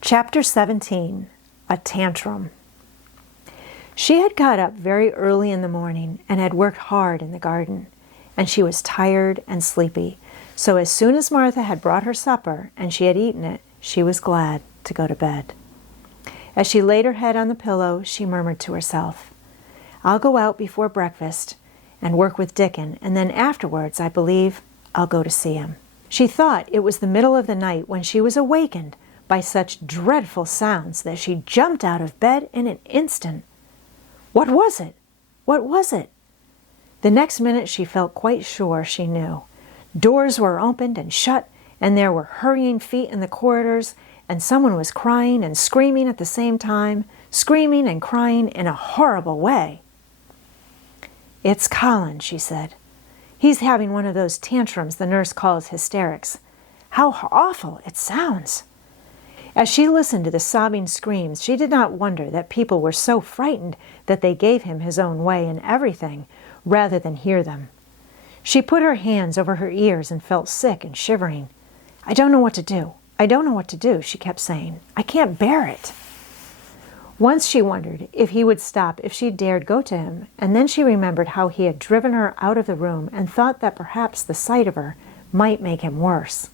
Chapter 17. A Tantrum. She had got up very early in the morning and had worked hard in the garden, and she was tired and sleepy, so as soon as Martha had brought her supper and she had eaten it, she was glad to go to bed. As she laid her head on the pillow, she murmured to herself, "I'll go out before breakfast and work with Dickon, and then afterwards, I believe, I'll go to see him." She thought it was the middle of the night when she was awakened by such dreadful sounds that she jumped out of bed in an instant. What was it? What was it? The next minute she felt quite sure she knew. Doors were opened and shut, and there were hurrying feet in the corridors, and someone was crying and screaming at the same time, screaming and crying in a horrible way. "It's Colin," she said. "He's having one of those tantrums the nurse calls hysterics. How awful it sounds!" As she listened to the sobbing screams, she did not wonder that people were so frightened that they gave him his own way in everything, rather than hear them. She put her hands over her ears and felt sick and shivering. "I don't know what to do. I don't know what to do," she kept saying. "I can't bear it." Once she wondered if he would stop if she dared go to him, and then she remembered how he had driven her out of the room and thought that perhaps the sight of her might make him worse.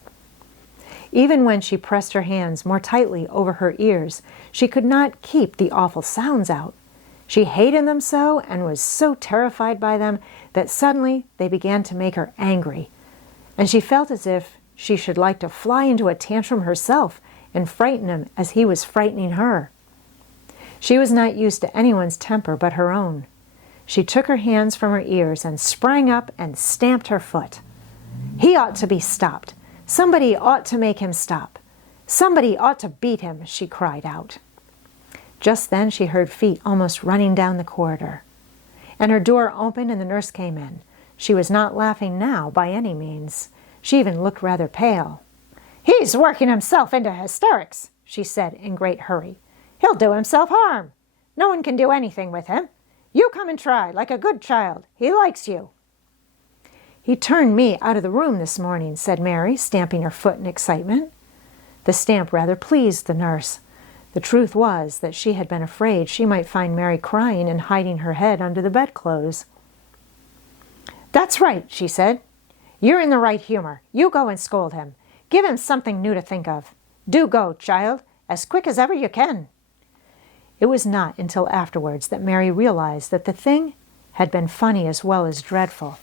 Even when she pressed her hands more tightly over her ears, she could not keep the awful sounds out. She hated them so and was so terrified by them that suddenly they began to make her angry, and she felt as if she should like to fly into a tantrum herself and frighten him as he was frightening her. She was not used to anyone's temper but her own. She took her hands from her ears and sprang up and stamped her foot. "He ought to be stopped. Somebody ought to make him stop. Somebody ought to beat him," she cried out. Just then she heard feet almost running down the corridor, and her door opened and the nurse came in. She was not laughing now by any means. She even looked rather pale. "He's working himself into hysterics," she said in great hurry. "He'll do himself harm. No one can do anything with him. You come and try, like a good child. He likes you." "He turned me out of the room this morning," said Mary, stamping her foot in excitement. The stamp rather pleased the nurse. The truth was that she had been afraid she might find Mary crying and hiding her head under the bedclothes. "That's right," she said. "You're in the right humor. You go and scold him. Give him something new to think of. Do go, child, as quick as ever you can." It was not until afterwards that Mary realized that the thing had been funny as well as dreadful.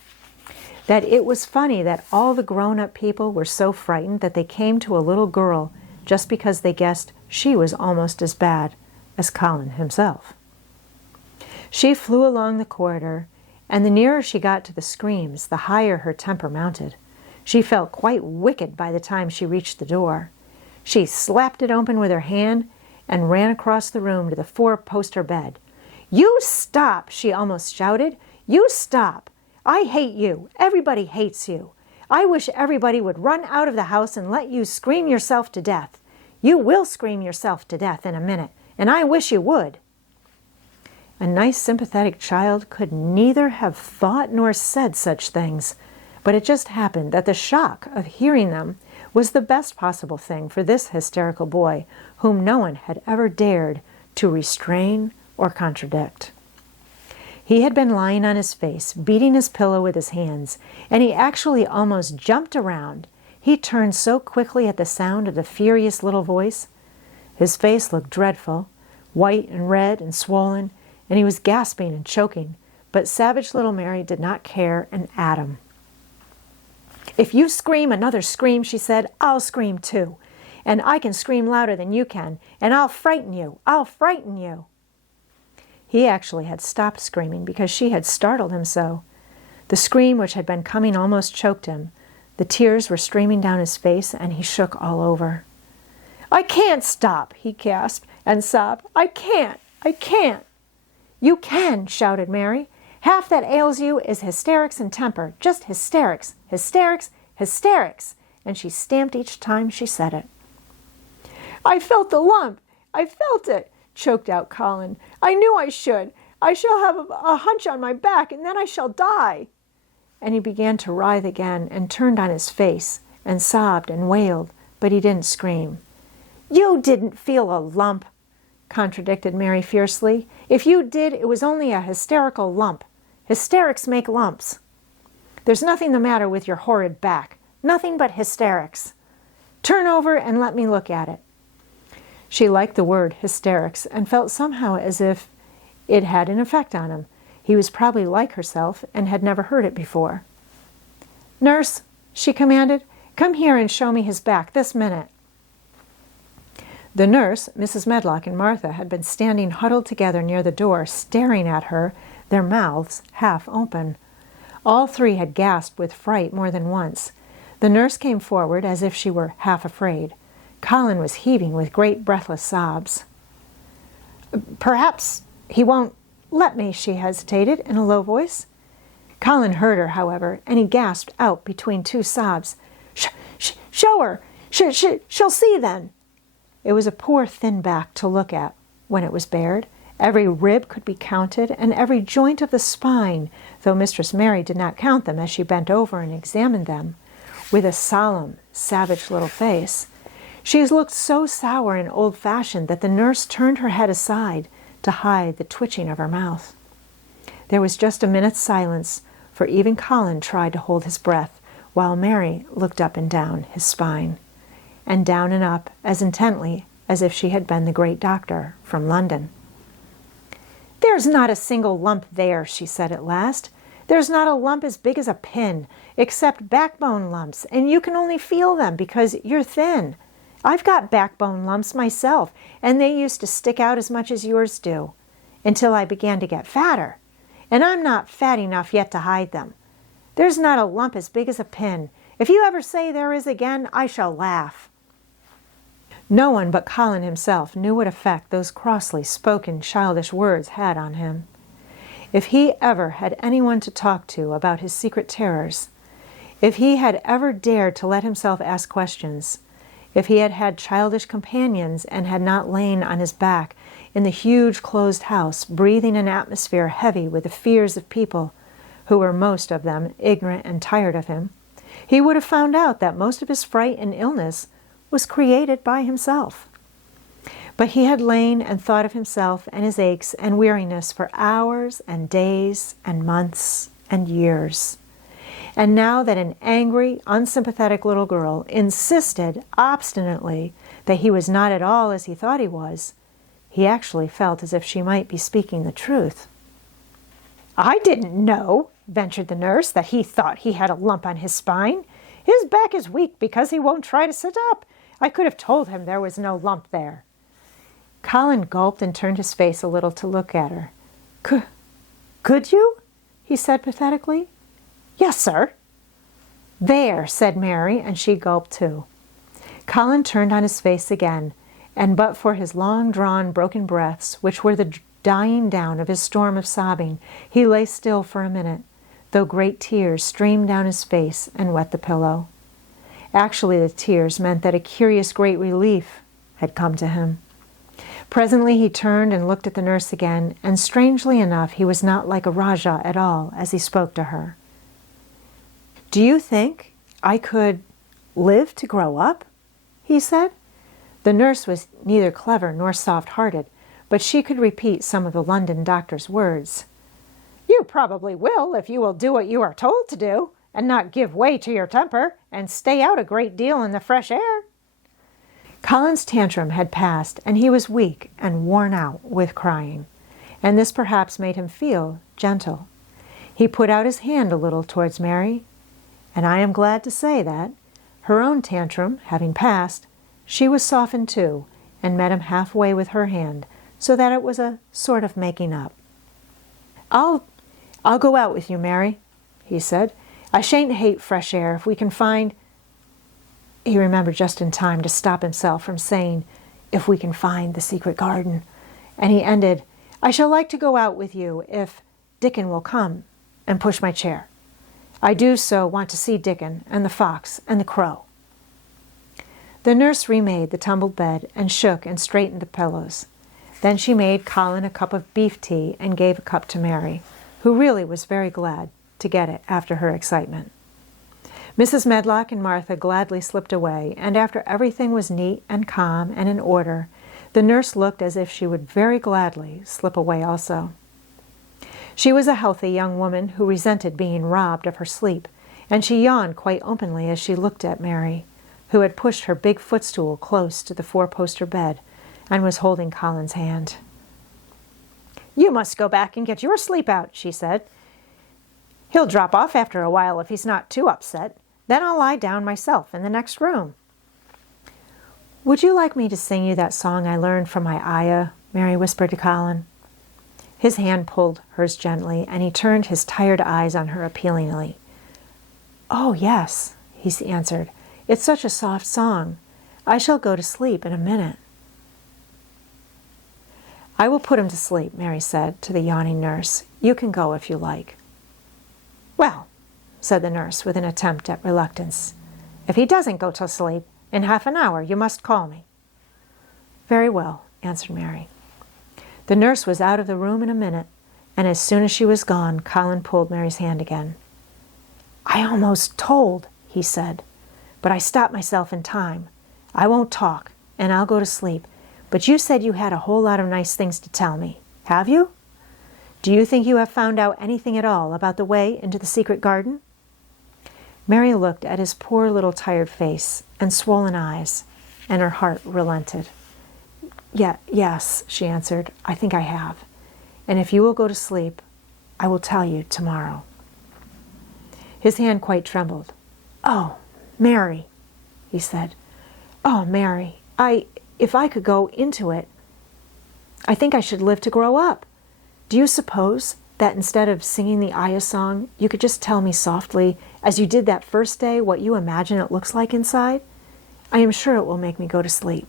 That it was funny that all the grown-up people were so frightened that they came to a little girl just because they guessed she was almost as bad as Colin himself. She flew along the corridor, and the nearer she got to the screams, the higher her temper mounted. She felt quite wicked by the time she reached the door. She slapped it open with her hand and ran across the room to the four-poster bed. "You stop!" she almost shouted. "You stop! I hate you. Everybody hates you. I wish everybody would run out of the house and let you scream yourself to death. You will scream yourself to death in a minute, and I wish you would." A nice, sympathetic child could neither have thought nor said such things, but it just happened that the shock of hearing them was the best possible thing for this hysterical boy, whom no one had ever dared to restrain or contradict. He had been lying on his face, beating his pillow with his hands, and he actually almost jumped around. He turned so quickly at the sound of the furious little voice. His face looked dreadful, white and red and swollen, and he was gasping and choking, but savage little Mary did not care an atom. "If you scream another scream," she said, "I'll scream too. And I can scream louder than you can, and I'll frighten you. I'll frighten you." He actually had stopped screaming because she had startled him so. The scream which had been coming almost choked him. The tears were streaming down his face, and he shook all over. "I can't stop," he gasped and sobbed. "I can't! I can't!" "You can!" shouted Mary. "Half that ails you is hysterics and temper. Just hysterics, hysterics, hysterics!" And she stamped each time she said it. "I felt the lump. I felt it," choked out Colin. "I knew I should. I shall have a hunch on my back, and then I shall die." And he began to writhe again and turned on his face and sobbed and wailed, but he didn't scream. You didn't feel a lump, contradicted Mary fiercely. If you did, it was only a hysterical lump. Hysterics make lumps. There's nothing the matter with your horrid back. Nothing but hysterics. Turn over and let me look at it. She liked the word hysterics and felt somehow as if it had an effect on him. He was probably like herself and had never heard it before. Nurse, she commanded, come here and show me his back this minute. The nurse, Mrs. Medlock, and Martha had been standing huddled together near the door, staring at her, their mouths half open. All three had gasped with fright more than once. The nurse came forward as if she were half afraid. Colin was heaving with great breathless sobs. Perhaps he won't let me, she hesitated in a low voice. Colin heard her, however, and he gasped out between two sobs. Show her! She'll see then! It was a poor thin back to look at when it was bared. Every rib could be counted, and every joint of the spine, though Mistress Mary did not count them as she bent over and examined them, with a solemn, savage little face. She looked so sour and old-fashioned that the nurse turned her head aside to hide the twitching of her mouth. There was just a minute's silence, for even Colin tried to hold his breath, while Mary looked up and down his spine, and down and up as intently as if she had been the great doctor from London. There's not a single lump there, she said at last. There's not a lump as big as a pin, except backbone lumps, and you can only feel them because you're thin. I've got backbone lumps myself, and they used to stick out as much as yours do, until I began to get fatter. And I'm not fat enough yet to hide them. There's not a lump as big as a pin. If you ever say there is again, I shall laugh. No one but Colin himself knew what effect those crossly spoken childish words had on him. If he ever had anyone to talk to about his secret terrors, if he had ever dared to let himself ask questions, if he had had childish companions and had not lain on his back in the huge closed house, breathing an atmosphere heavy with the fears of people who were most of them ignorant and tired of him, he would have found out that most of his fright and illness was created by himself. But he had lain and thought of himself and his aches and weariness for hours and days and months and years. And now that an angry, unsympathetic little girl insisted obstinately that he was not at all as he thought he was, he actually felt as if she might be speaking the truth. I didn't know, ventured the nurse, that he thought he had a lump on his spine. His back is weak because he won't try to sit up. I could have told him there was no lump there. Colin gulped and turned his face a little to look at her. Could you? He said pathetically. Yes, sir. There, said Mary, and she gulped too. Colin turned on his face again, and but for his long-drawn, broken breaths, which were the dying down of his storm of sobbing, he lay still for a minute, though great tears streamed down his face and wet the pillow. Actually, the tears meant that a curious great relief had come to him. Presently he turned and looked at the nurse again, and strangely enough he was not like a Rajah at all as he spoke to her. Do you think I could live to grow up? He said. The nurse was neither clever nor soft-hearted, but she could repeat some of the London doctor's words. You probably will if you will do what you are told to do, and not give way to your temper, and stay out a great deal in the fresh air. Colin's tantrum had passed, and he was weak and worn out with crying, and this perhaps made him feel gentle. He put out his hand a little towards Mary, and I am glad to say that, her own tantrum having passed, she was softened too, and met him halfway with her hand, so that it was a sort of making up. I'll go out with you, Mary, he said. I shan't hate fresh air if we can find... He remembered just in time to stop himself from saying, if we can find the secret garden. And he ended, I shall like to go out with you if Dickon will come and push my chair. I do so want to see Dickon and the fox and the crow. The nurse remade the tumbled bed and shook and straightened the pillows. Then she made Colin a cup of beef tea and gave a cup to Mary, who really was very glad to get it after her excitement. Mrs. Medlock and Martha gladly slipped away, and after everything was neat and calm and in order, the nurse looked as if she would very gladly slip away also. She was a healthy young woman who resented being robbed of her sleep, and she yawned quite openly as she looked at Mary, who had pushed her big footstool close to the four-poster bed and was holding Colin's hand. "You must go back and get your sleep out," she said. "He'll drop off after a while if he's not too upset. Then I'll lie down myself in the next room." "Would you like me to sing you that song I learned from my ayah?" Mary whispered to Colin. His hand pulled hers gently, and he turned his tired eyes on her appealingly. "Oh, yes," he answered. "It's such a soft song. I shall go to sleep in a minute." "I will put him to sleep," Mary said to the yawning nurse. "You can go if you like." "Well," said the nurse with an attempt at reluctance, "if he doesn't go to sleep, in half an hour you must call me." "Very well," answered Mary. The nurse was out of the room in a minute, and as soon as she was gone, Colin pulled Mary's hand again. "I almost told," he said, "but I stopped myself in time. I won't talk, and I'll go to sleep, but you said you had a whole lot of nice things to tell me. Have you? Do you think you have found out anything at all about the way into the secret garden?" Mary looked at his poor little tired face and swollen eyes, and her heart relented. Yes, she answered, "I think I have. And if you will go to sleep, I will tell you tomorrow." His hand quite trembled. "Oh, Mary," he said. "Oh, Mary, if I could go into it, I think I should live to grow up. Do you suppose that instead of singing the ayah song, you could just tell me softly, as you did that first day, what you imagine it looks like inside? I am sure it will make me go to sleep."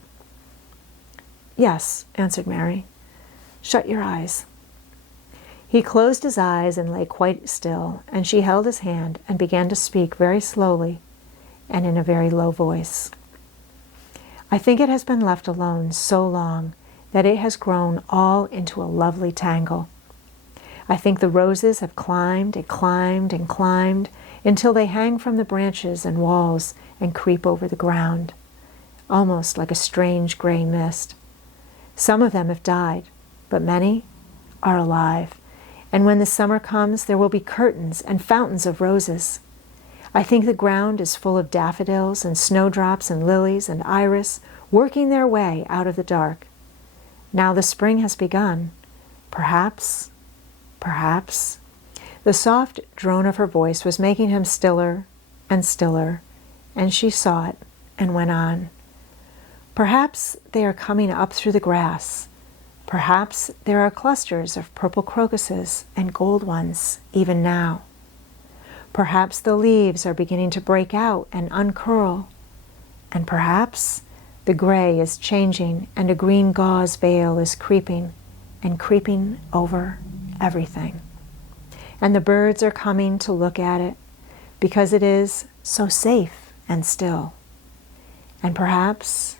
"Yes," answered Mary. "Shut your eyes." He closed his eyes and lay quite still, and she held his hand and began to speak very slowly and in a very low voice. "I think it has been left alone so long that it has grown all into a lovely tangle. I think the roses have climbed and climbed and climbed until they hang from the branches and walls and creep over the ground, almost like a strange gray mist. Some of them have died, but many are alive, and when the summer comes there will be curtains and fountains of roses. I think the ground is full of daffodils and snowdrops and lilies and iris working their way out of the dark. Now the spring has begun. Perhaps. The soft drone of her voice was making him stiller and stiller, and she saw it and went on. Perhaps they are coming up through the grass. Perhaps there are clusters of purple crocuses and gold ones even now. Perhaps the leaves are beginning to break out and uncurl. And perhaps the gray is changing and a green gauze veil is creeping and creeping over everything. And the birds are coming to look at it because it is so safe and still. And perhaps,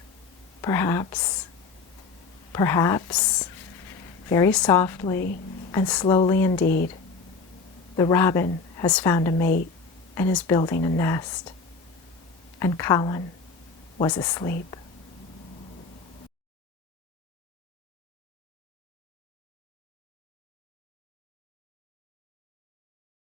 very softly and slowly indeed, the robin has found a mate and is building a nest. And Colin was asleep.